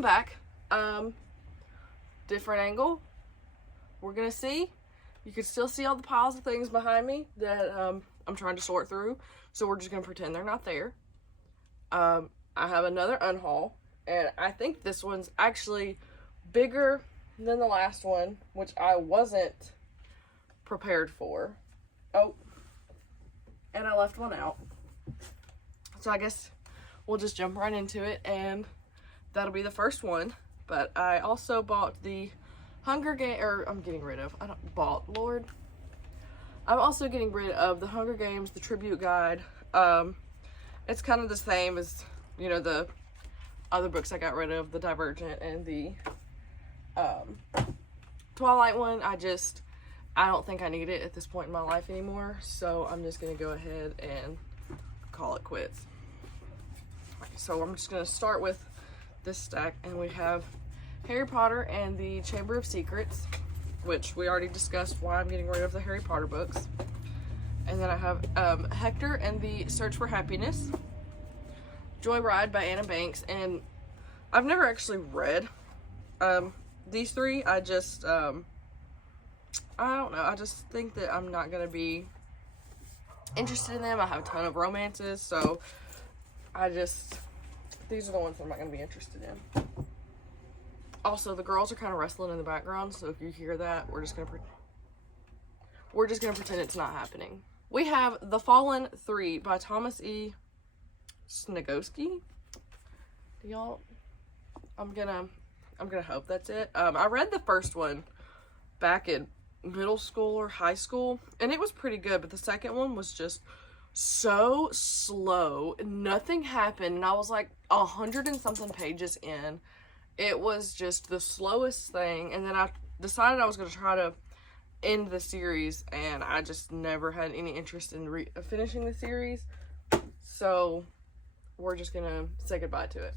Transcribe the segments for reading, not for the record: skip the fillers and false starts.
welcome back. Different angle. We're gonna see. You can still see all the piles of things behind me that I'm trying to sort through. So we're just gonna pretend they're not there. I have another unhaul, and I think this one's actually bigger than the last one, which I wasn't prepared for. Oh, and I left one out. So I guess we'll just jump right into it, and that'll be the first one. But I also bought the Hunger Game, or I'm getting rid of, Lord. I'm also getting rid of the Hunger Games, the tribute guide. It's kind of the same as, you know, the other books I got rid of, the Divergent and the Twilight one. I don't think I need it at this point in my life anymore, so I'm just gonna go ahead and call it quits. So I'm just gonna start with this stack, and we have Harry Potter and the Chamber of Secrets, which we already discussed why I'm getting rid of the Harry Potter books. And then I have Hector and the Search for Happiness, Joyride by Anna Banks, and I've never actually read these three. I don't know, I just think that I'm not gonna be interested in them. I have a ton of romances, so these are the ones that I'm not gonna be interested in. Also, the girls are kind of wrestling in the background, so if you hear that, we're just gonna pretend it's not happening. We have The Fallen 3 by Thomas E. Snegoski. I'm gonna hope that's it. I read the first one back in middle school or high school, and it was pretty good, but the second one was just so slow. Nothing happened, and I was like 100 and something pages in. It was just the slowest thing, and then I decided I was going to try to end the series, and I just never had any interest in finishing the series, so we're just going to say goodbye to it.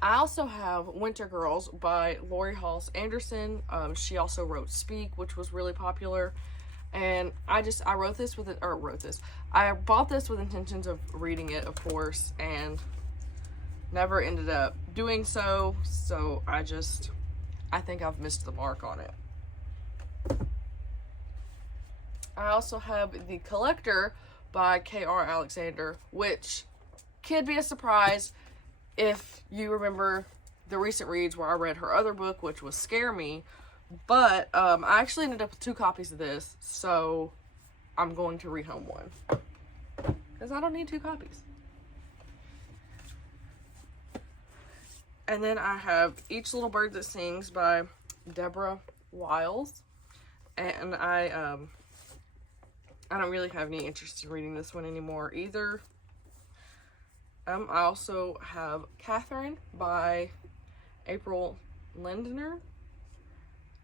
I also have Winter Girls by Lori Hals Anderson. She also wrote Speak, which was really popular, and I bought this with intentions of reading it, of course, and never ended up doing so, so I think I've missed the mark on it. I also have The Collector by K.R. Alexander, which could be a surprise if you remember the recent reads where I read her other book, which was Scare Me, but I actually ended up with 2 copies of this, so I'm going to rehome one, because I don't need 2 copies. And then I have Each Little Bird That Sings by Deborah Wiles, and I don't really have any interest in reading this one anymore either. I also have Catherine by April Lindner,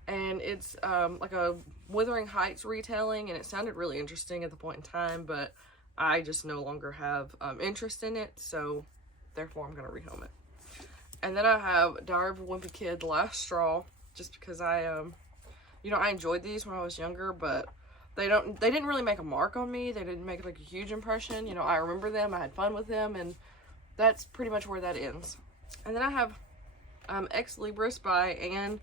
and it's like a Wuthering Heights retelling, and it sounded really interesting at the point in time, but I just no longer have interest in it, so therefore I'm going to rehome it. And then I have Diary of a Wimpy Kid, The Last Straw, just because I enjoyed these when I was younger, but they didn't really make a mark on me. They didn't make like a huge impression. You know, I remember them, I had fun with them, and that's pretty much where that ends. And then I have Ex Libris by Anne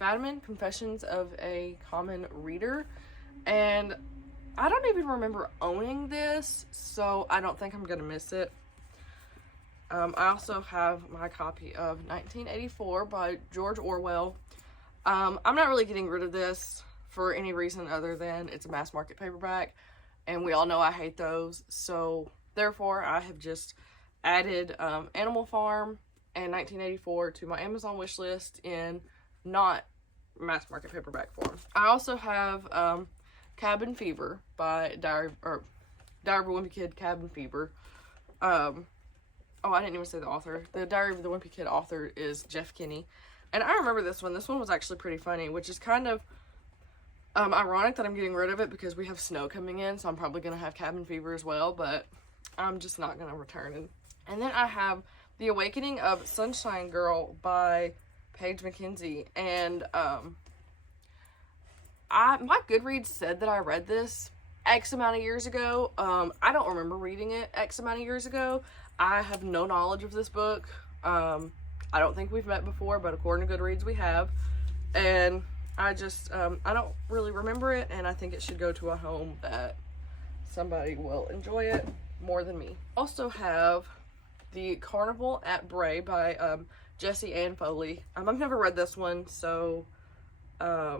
Fadiman, Confessions of a Common Reader, and I don't even remember owning this, so I don't think I'm gonna miss it. I also have my copy of 1984 by George Orwell. I'm not really getting rid of this for any reason other than it's a mass market paperback, and we all know I hate those, so therefore I have just added Animal Farm and 1984 to my Amazon wish list in not mass market paperback form. I also have Cabin Fever by Diary of a Wimpy Kid, Cabin Fever. Oh, I didn't even say the author. The Diary of the Wimpy Kid author is Jeff Kinney. And I remember this one. This one was actually pretty funny, which is kind of ironic that I'm getting rid of it because we have snow coming in, so I'm probably going to have cabin fever as well, but I'm just not going to return it. And then I have The Awakening of Sunshine Girl by Paige Mckenzie. And my Goodreads said that I read this X amount of years ago. I don't remember reading it X amount of years ago. I have no knowledge of this book. I don't think we've met before, but according to Goodreads, we have. And I just, I don't really remember it, and I think it should go to a home that somebody will enjoy it more than me. Also have The Carnival at Bray by Jessie Ann Foley. I've never read this one, so I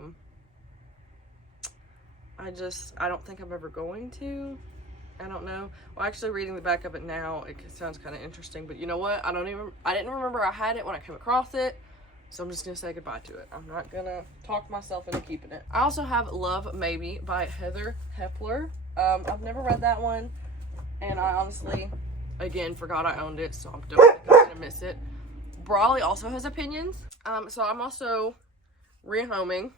don't think I'm ever going to. I don't know. Well, actually reading the back of it now, it sounds kind of interesting, but you know what? I didn't remember I had it when I came across it, so I'm just going to say goodbye to it. I'm not going to talk myself into keeping it. I also have Love Maybe by Heather Hepler. I've never read that one, and I honestly, again, forgot I owned it, so I'm definitely going to miss it. Brawley also has opinions. So I'm also rehoming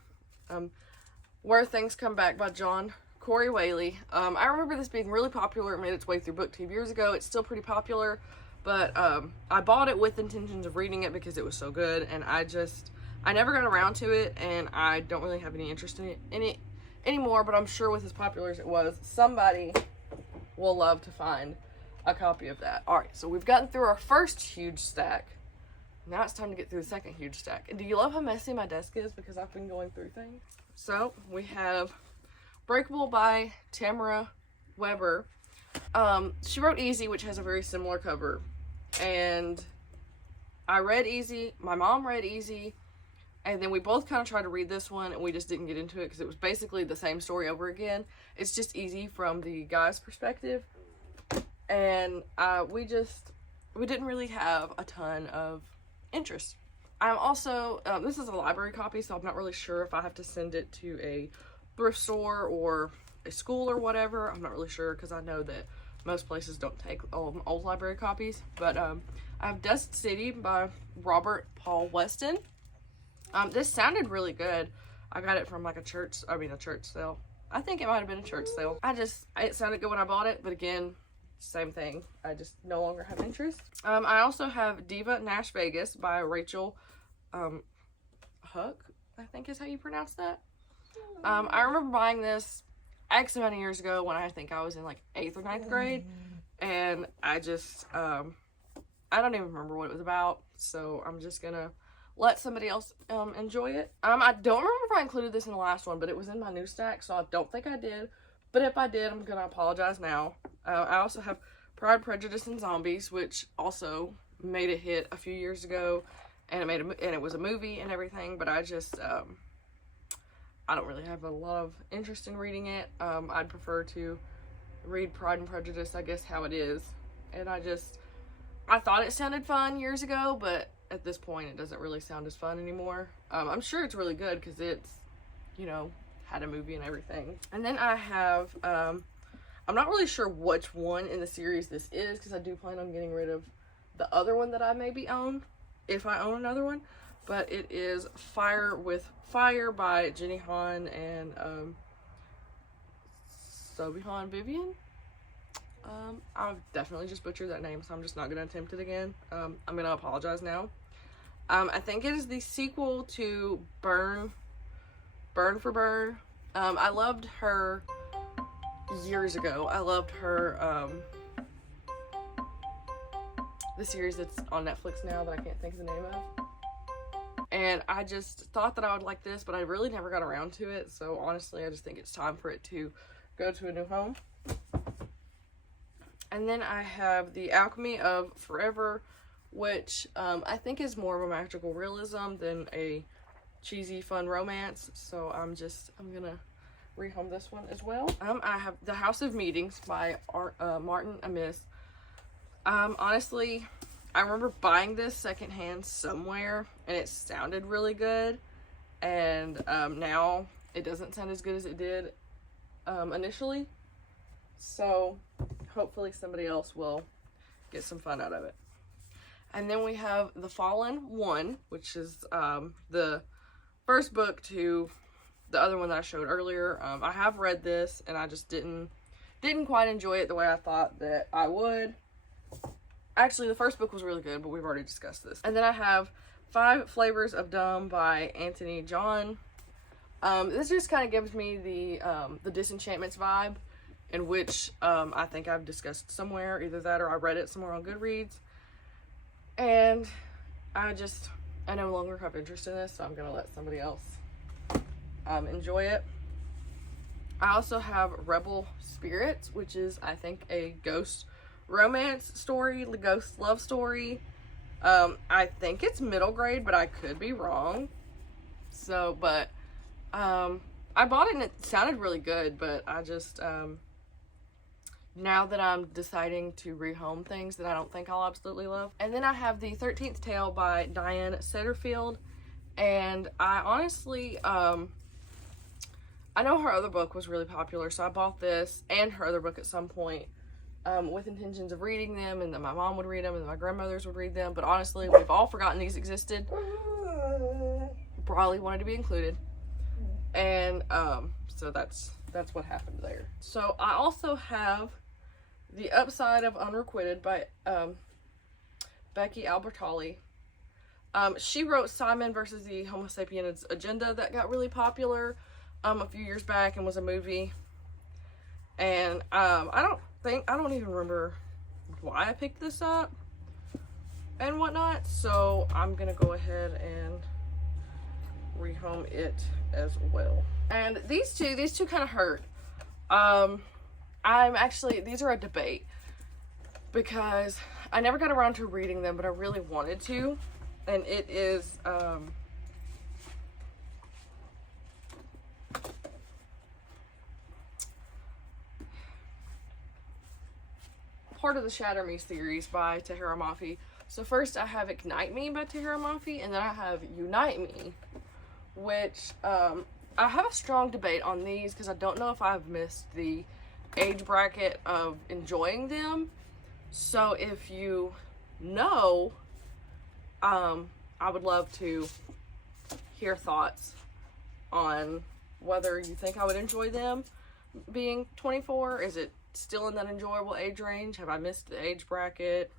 Where Things Come Back by John Corey Whaley. I remember this being really popular. It made its way through BookTube years ago. It's still pretty popular, but I bought it with intentions of reading it because it was so good, and I never got around to it, and I don't really have any interest in it anymore, but I'm sure with as popular as it was, somebody will love to find a copy of that. Alright, so we've gotten through our first huge stack. Now it's time to get through the second huge stack. And do you love how messy my desk is because I've been going through things? So, we have Breakable by Tamara Weber. She wrote Easy, which has a very similar cover. And I read Easy, my mom read Easy, and then we both kind of tried to read this one, and we just didn't get into it because it was basically the same story over again. It's just Easy from the guy's perspective. And we didn't really have a ton of interest. I'm also, this is a library copy, so I'm not really sure if I have to send it to a thrift store or a school or whatever. I'm not really sure because I know that most places don't take old library copies. But I have Dust City by Robert Paul Weston. This sounded really good. I got it from like a church sale. I think it might have been a church sale. It sounded good when I bought it, but again, same thing. I just no longer have interest. I also have Diva Nash Vegas by Rachel Huck, I think is how you pronounce that. I remember buying this X amount of years ago when I think I was in like 8th or 9th grade, and I don't even remember what it was about, so I'm just gonna let somebody else enjoy it. I don't remember if I included this in the last one, but it was in my new stack, so I don't think I did, but if I did, I'm gonna apologize now. I also have Pride, Prejudice, and Zombies, which also made a hit a few years ago, and it was a movie and everything, but I don't really have a lot of interest in reading it. I'd prefer to read Pride and Prejudice, I guess, how it is. And I thought it sounded fun years ago, but at this point it doesn't really sound as fun anymore. I'm sure it's really good because it's, had a movie and everything. And then I have, I'm not really sure which one in the series this is because I do plan on getting rid of the other one that I maybe own, if I own another one. But it is Fire with Fire by Jenny Han and Sobihan Vivian. I've definitely just butchered that name, so I'm just not going to attempt it again. I'm going to apologize now. I think it is the sequel to Burn for Burn. I loved her years ago. I loved her, the series that's on Netflix now that I can't think of the name of. And I just thought that I would like this, but I really never got around to it. So honestly, I just think it's time for it to go to a new home. And then I have The Alchemy of Forever, which I think is more of a magical realism than a cheesy, fun romance. So I'm gonna rehome this one as well. I have The House of Meetings by Martin Amis. Honestly, I remember buying this secondhand somewhere, and it sounded really good, and now it doesn't sound as good as it did initially, so hopefully somebody else will get some fun out of it. And then we have The Fallen One, which is the first book to the other one that I showed earlier. I have read this, and I just didn't quite enjoy it the way I thought that I would. Actually, the first book was really good, but we've already discussed this. And then I have 5 Flavors of Dumb by Anthony John. This just kind of gives me the Disenchantments vibe, in which I think I've discussed somewhere, either that or I read it somewhere on Goodreads. And I no longer have interest in this, so I'm gonna let somebody else enjoy it. I also have Rebel Spirits, which is, I think, a ghost romance story, the ghost love story. I think it's middle grade, but I could be wrong. So, but I bought it and it sounded really good, but I just now that I'm deciding to rehome things that I don't think I'll absolutely love. And then I have the 13th Tale by Diane Setterfield, and I honestly I know her other book was really popular, so I bought this and her other book at some point with intentions of reading them, and that my mom would read them and my grandmothers would read them, but honestly we've all forgotten these existed. Probably wanted to be included, and so that's what happened there. So I also have The Upside of Unrequited by Becky Albertalli. She wrote Simon versus the Homo sapiens Agenda that got really popular a few years back and was a movie. And I don't even remember why I picked this up and whatnot, so I'm gonna go ahead and rehome it as well. And these two kind of hurt. These are a debate because I never got around to reading them, but I really wanted to. And it is part of the Shatter Me series by Tahereh Mafi. So first I have Ignite Me by Tahereh Mafi, and then I have Unite Me, which I have a strong debate on these because I don't know if I've missed the age bracket of enjoying them. So if you know, I would love to hear thoughts on whether you think I would enjoy them being 24. Is it still in that enjoyable age range? Have I missed the age bracket?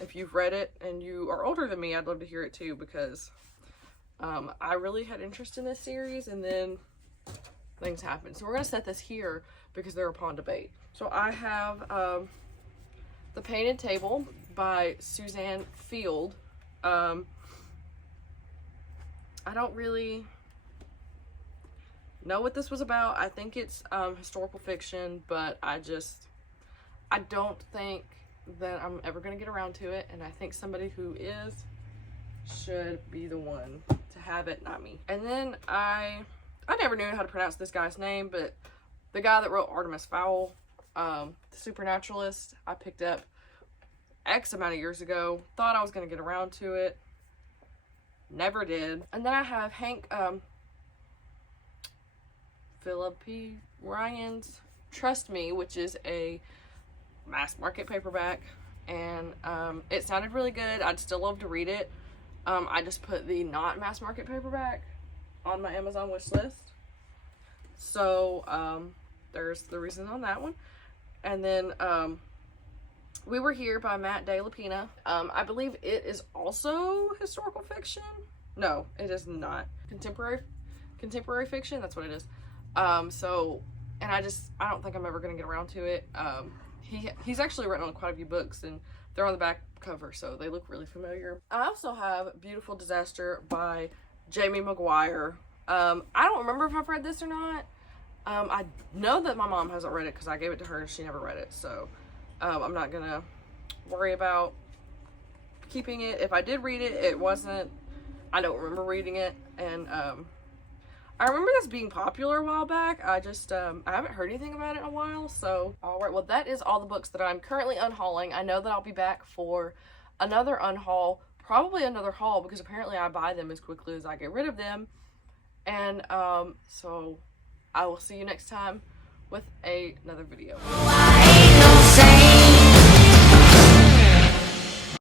If you've read it and you are older than me, I'd love to hear it too, because I really had interest in this series and then things happened. So we're going to set this here because they're upon debate. So I have The Painted Table by Suzanne Field. I don't really know what this was about. I think it's historical fiction, but I don't think that I'm ever going to get around to it, and I think somebody who is should be the one to have it, not me. And then I never knew how to pronounce this guy's name, but the guy that wrote Artemis Fowl, the Supernaturalist, I picked up X amount of years ago. Thought I was going to get around to it. Never did. And then I have Hank Philip P. Ryan's Trust Me, which is a mass market paperback, and it sounded really good. I'd still love to read it. I just put the not mass market paperback on my Amazon wish list. So there's the reason on that one. And then We Were Here by Matt De La Pena. I believe it is also historical fiction. No, it is not. Contemporary fiction, that's what it is. And I don't think I'm ever going to get around to it. He's actually written on quite a few books, and they're on the back cover, so they look really familiar. I also have Beautiful Disaster by Jamie Mcguire. I don't remember if I've read this or not. I know that my mom hasn't read it because I gave it to her and she never read it, so I'm not going to worry about keeping it. If I did read it, I don't remember reading it, and I remember this being popular a while back. I haven't heard anything about it in a while. So, alright, well, that is all the books that I'm currently unhauling. I know that I'll be back for another unhaul, probably another haul, because apparently I buy them as quickly as I get rid of them. And, so I will see you next time with another video.